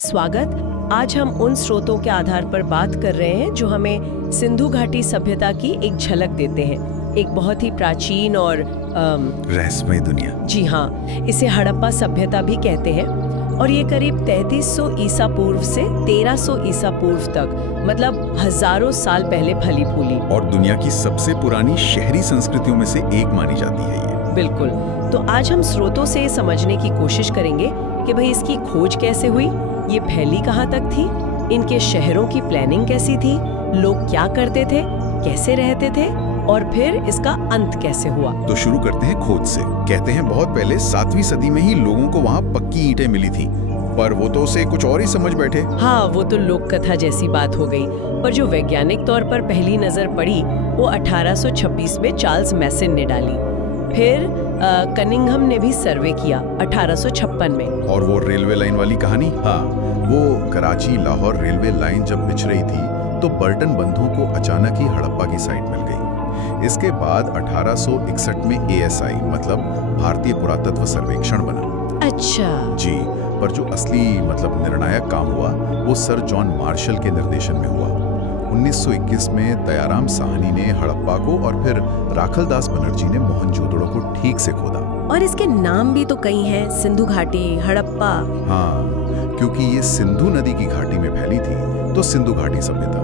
स्वागत। आज हम उन स्रोतों के आधार पर बात कर रहे हैं जो हमें सिंधु घाटी सभ्यता की एक झलक देते हैं। एक बहुत ही प्राचीन और रहस्यमय दुनिया। जी हाँ, इसे हड़प्पा सभ्यता भी कहते हैं और ये करीब 3300 ईसा पूर्व से 1300 ईसा पूर्व तक, मतलब हजारों साल पहले फली फूली। और दुनिया की सबसे पुरानी शहरी संस्कृतियों में से एक मानी जाती है ये। बिल्कुल। तो आज हम स्रोतों से समझने की कोशिश करेंगे कि भाई इसकी खोज कैसे हुई, ये फैली कहाँ तक थी, इनके शहरों की प्लानिंग कैसी थी, लोग क्या करते थे, कैसे रहते थे और फिर इसका अंत कैसे हुआ। तो शुरू करते हैं खोज से। कहते हैं बहुत पहले 7वीं सदी में ही लोगों को वहाँ पक्की ईंटें मिली थी, पर वो तो उसे कुछ और ही समझ बैठे। हाँ, वो तो लोक कथा जैसी बात हो गई, पर जो वैज्ञानिक तौर पर पहली नजर पड़ी वो 1826 में चार्ल्स मैसन ने डाली। फिर कनिंघम ने भी सर्वे किया 1856 में। और वो रेलवे लाइन वाली कहानी, हाँ, वो कराची लाहौर रेलवे लाइन जब बिछ रही थी तो बर्टन बंधुओं को अचानक ही हड़प्पा की साइट मिल गई। इसके बाद 1861 में ASI मतलब भारतीय पुरातत्व सर्वेक्षण बना। अच्छा जी, पर जो असली मतलब निर्णायक काम हुआ वो सर जॉन मार्शल के निर्देशन में हुआ। 1921 में दयाराम साहनी ने हड़प्पा को और फिर राखलदास बनर्जी ने मोहनजोदड़ो को ठीक से खोदा। और इसके नाम भी तो कई हैं, सिंधु घाटी, हड़प्पा। हाँ, क्योंकि ये सिंधु नदी की घाटी में फैली थी तो सिंधु घाटी सभ्यता,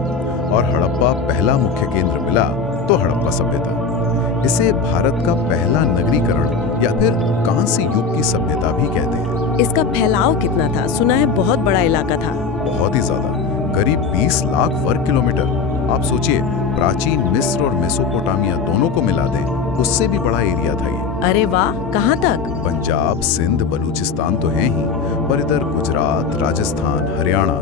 और हड़प्पा पहला मुख्य केंद्र मिला तो हड़प्पा सभ्यता। इसे भारत का पहला नगरीकरण या फिर कांस्य युग की सभ्यता भी कहते हैं। इसका फैलाव कितना था? सुना है बहुत बड़ा इलाका था। बहुत ही ज्यादा, करीब 20 लाख वर्ग किलोमीटर। आप सोचिए, प्राचीन मिस्र और मेसोपोटामिया दोनों को मिला दें, उससे भी बड़ा एरिया था ये। अरे वाह, कहाँ तक? पंजाब, सिंध, बलूचिस्तान तो हैं ही, पर इधर गुजरात, राजस्थान, हरियाणा,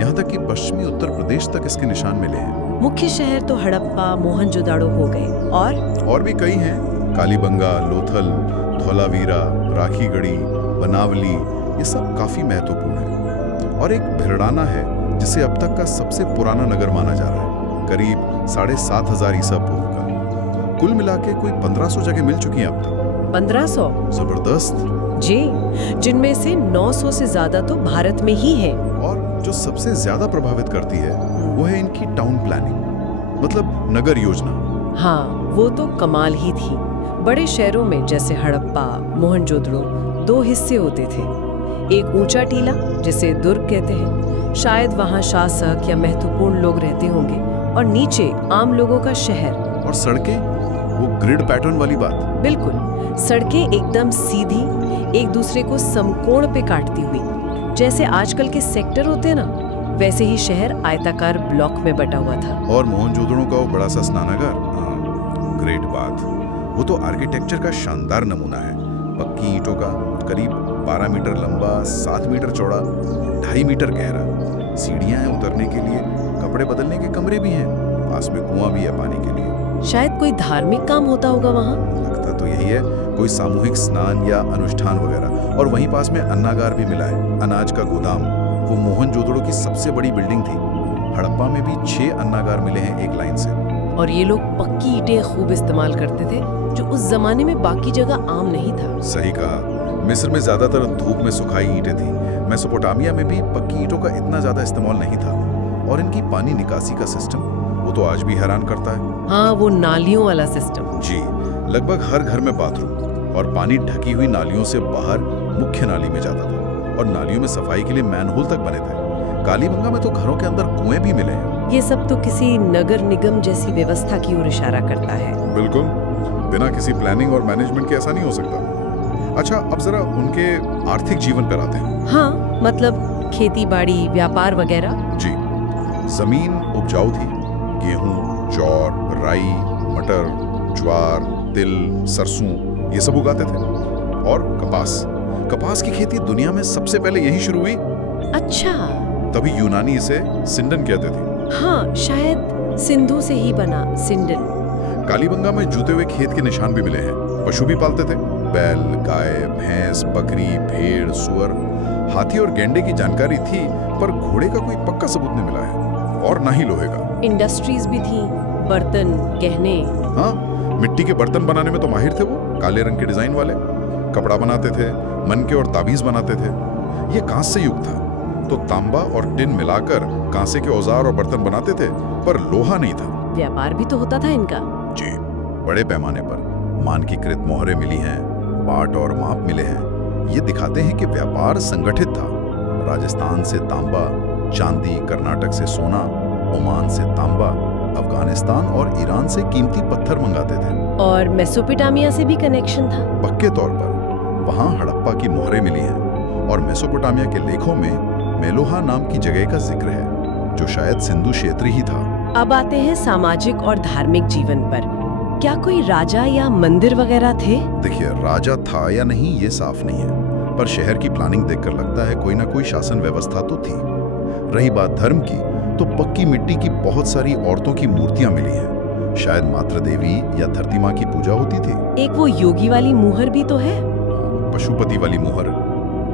यहाँ तक कि पश्चिमी उत्तर प्रदेश तक इसके निशान मिले हैं। मुख्य शहर तो हड़प्पा, मोहनजोदाड़ो हो गए, और भी कई हैं, कालीबंगा, लोथल, धौलावीरा, राखीगढ़ी, बनावली, ये सब काफी महत्वपूर्ण है। और एक भिरडाना है जिसे अब तक का सबसे पुराना नगर माना जा रहा है, करीब 7500 ईसा पूर्व का। कुल मिला के कोई 1500 जगह मिल चुकी हैं अब तक। 1500? जबरदस्त जी, जिनमें से 900 से ज्यादा तो भारत में ही है। और जो सबसे ज्यादा प्रभावित करती है वो है इनकी टाउन प्लानिंग, मतलब नगर योजना। हाँ, वो तो कमाल ही थी। बड़े शहरों में जैसे हड़प्पा, मोहनजोदड़ो 2 हिस्से होते थे। एक ऊंचा टीला जिसे दुर्ग कहते हैं, शायद वहाँ शासक या महत्वपूर्ण लोग रहते होंगे, और नीचे आम लोगों का शहर। और सड़कें, वो ग्रिड पैटर्न वाली बात। बिल्कुल, सड़कें एकदम सीधी, एक दूसरे को समकोण पे काटती हुई। जैसे आजकल के सेक्टर होते हैं ना, वैसे ही शहर आयताकार ब्लॉक में बटा हुआ था। और मोहनजोदड़ो का वो बड़ा सा स्नानागार, ग्रेट बात, वो तो आर्किटेक्चर का शानदार नमूना है। पक्की ईंटों का, करीब 12 मीटर लंबा, 7 मीटर चौड़ा, 2.5 मीटर गहरा। सीढ़ियां हैं उतरने के लिए, कपड़े बदलने के कमरे भी हैं, पास में कुआं भी है पानी के लिए। शायद कोई धार्मिक काम होता होगा वहाँ। लगता तो यही है, कोई सामूहिक स्नान या अनुष्ठान वगैरह। और वहीं पास में अन्नागार भी मिला है, अनाज का गोदाम। वो मोहनजोदड़ो की सबसे बड़ी बिल्डिंग थी। हड़प्पा में भी 6 अन्नागार मिले हैं एक लाइन से। और ये लोग पक्की ईंटें खूब इस्तेमाल करते थे, जो उस जमाने में बाकी जगह आम नहीं था। सही कहा, मिस्र में ज्यादातर धूप में सुखाई ईंटें थी। मेसोपोटामिया में भी पक्की ईंटों का इतना ज्यादा इस्तेमाल नहीं था। और इनकी पानी निकासी का सिस्टम, वो तो आज भी हैरान करता है। हाँ, वो नालियों वाला सिस्टम। जी, लगभग हर घर में बाथरूम, और पानी ढकी हुई नालियों से बाहर मुख्य नाली में जाता था। और नालियों में सफाई के लिए मैनहोल तक बने थे। कालीबंगा में तो घरों के अंदर कुएं भी मिले हैं। ये सब तो किसी नगर निगम जैसी व्यवस्था की ओर इशारा करता है। बिल्कुल, बिना किसी प्लानिंग और मैनेजमेंट के ऐसा नहीं हो सकता। अच्छा, अब जरा उनके आर्थिक जीवन पर आते हैं। हाँ, मतलब खेती बाड़ी, व्यापार वगैरह। जी, जमीन उपजाऊ थी। गेहूं, जौर, राई, मटर, ज्वार, तिल, सरसों, ये सब उगाते थे। और कपास की खेती दुनिया में सबसे पहले यही शुरू हुई। अच्छा, तभी यूनानी इसे सिंडन कहते थे। हाँ, शायद सिंधु से ही बना, सिंडन। कालीबंगा में जूते हुए खेत के निशान भी मिले हैं। पशु भी पालते थे, बैल, गाय, भैंस, बकरी, भेड़, सुअर, हाथी और गेंडे की जानकारी थी, पर घोड़े का कोई पक्का सबूत नहीं मिला है, और ना ही लोहे का। इंडस्ट्रीज भी थी, बर्तन, गहने। हाँ, मिट्टी के बर्तन बनाने में तो माहिर थे वो, काले रंग के डिजाइन वाले। कपड़ा बनाते थे, मनके और ताबीज बनाते थे। ये कांस्य युग था। तो तांबा और टिन मिलाकर कांसे के औजार और बर्तन बनाते थे, पर लोहा नहीं था। व्यापार भी तो होता था इनका। जी, बड़े पैमाने पर मानकीकृत मोहरें मिली हैं, बाट और माप मिले हैं। ये दिखाते हैं कि व्यापार संगठित था। राजस्थान से तांबा, चांदी, कर्नाटक से सोना, ओमान से तांबा, अफगानिस्तान और ईरान से कीमती पत्थर मंगाते थे। और मेसोपोटामिया से भी कनेक्शन था। पक्के तौर पर वहां हड़प्पा की मोहरें मिली हैं और मेसोपोटामिया के लेखों में मेलोहा नाम की जगह का जिक्र है, जो शायद सिंधु क्षेत्र ही था। अब आते हैं सामाजिक और धार्मिक जीवन पर। क्या कोई राजा या मंदिर वगैरह थे? देखिए, राजा था या नहीं ये साफ नहीं है, पर शहर की प्लानिंग देखकर लगता है कोई ना कोई शासन व्यवस्था तो थी। रही बात धर्म की, तो पक्की मिट्टी की बहुत सारी औरतों की मूर्तियां मिली हैं। शायद मातृ देवी या धरती माँ की पूजा होती थी। एक वो योगी वाली मुहर भी तो है। पशुपति वाली मोहर,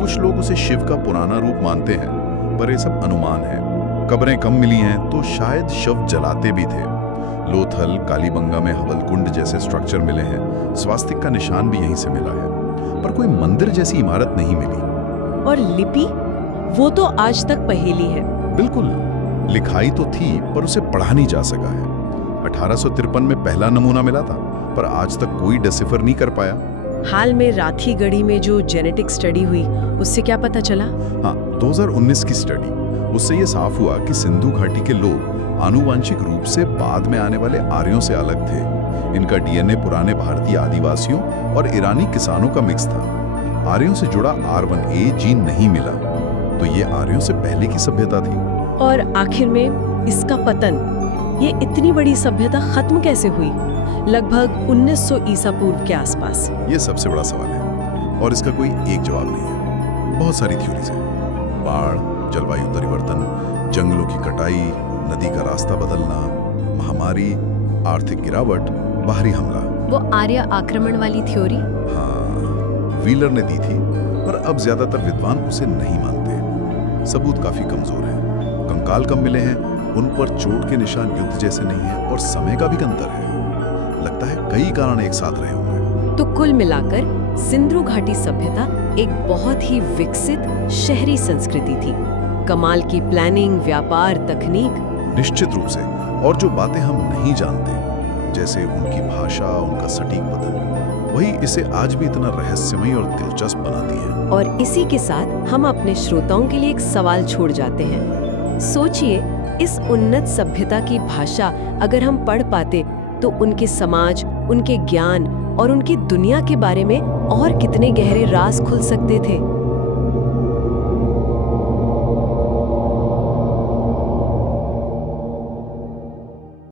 कुछ लोग उसे शिव का पुराना रूप मानते हैं, पर ये सब अनुमान है। कब्रें कम मिली हैं तो शायद शव जलाते भी थे। लोथल, कालीबंगा में हवलकुंड जैसे स्ट्रक्चर मिले हैं। स्वास्तिक का निशान भी यहीं से मिला है, पर कोई मंदिर जैसी इमारत नहीं मिली। और लिपि, वो तो आज तक पहेली है। बिल्कुल, लिखाई तो थी पर उसे पढ़ा नहीं जा सका है। 1853 में पहला नमूना मिला था, पर आज तक कोई डिसिफर नहीं कर पाया। हाल में राथीगढ़ी में जो जेनेटिक स्टडी हुई, उससे क्या पता चला? हाँ, 2019 की स्टडी, उससे ये साफ हुआ कि सिंधु घाटी के लोग आनुवांशिक रूप से बाद में आने वाले आर्यों से अलग थे। इनका डीएनए पुराने भारतीय आदिवासियों और ईरानी किसानों का मिक्स था। आर्यों से जुड़ा R1A जीन नहीं मिला, तो ये आर्यों से पहले की सभ्यता थी। और आखिर में इसका पतन, ये इतनी बड़ी सभ्यता खत्म कैसे हुई? लगभग 1900 ईसा पूर्व के आसपास। ये सबसे बड़ा सवाल है और इसका कोई एक जवाब नहीं है। बहुत सारी थ्योरीज हैं। बाढ़, जलवायु परिवर्तन, जंगलों की कटाई, नदी का रास्ता बदलना, महामारी, आर्थिक गिरावट, बाहरी हमला। वो आर्य आक्रमण वाली थ्योरी? हाँ, व्हीलर ने दी थी, पर अब ज्यादातर विद्वान उसे नहीं मानते। सबूत काफी कमजोर है। कंकाल कम मिले हैं, उन पर चोट के निशान युद्ध जैसे नहीं है और समय का भी अंतर है। लगता है कई कारण एक साथ रहे होंगे। तो कुल मिलाकर सिंधु घाटी सभ्यता एक बहुत ही विकसित शहरी संस्कृति थी। कमाल की प्लानिंग, व्यापार, तकनीक। निश्चित रूप से। और जो बातें हम नहीं जानते, जैसे उनकी भाषा, उनका सटीक पतन, वही इसे आज भी इतना रहस्यमयी और दिलचस्प बनाती है। और इसी के साथ हम अपने श्रोताओं के लिए एक सवाल छोड़ जाते हैं। सोचिए, इस उन्नत सभ्यता की भाषा अगर हम पढ़ पाते, तो उनके समाज, उनके ज्ञान और उनकी दुनिया के बारे में और कितने गहरे राज खुल सकते थे।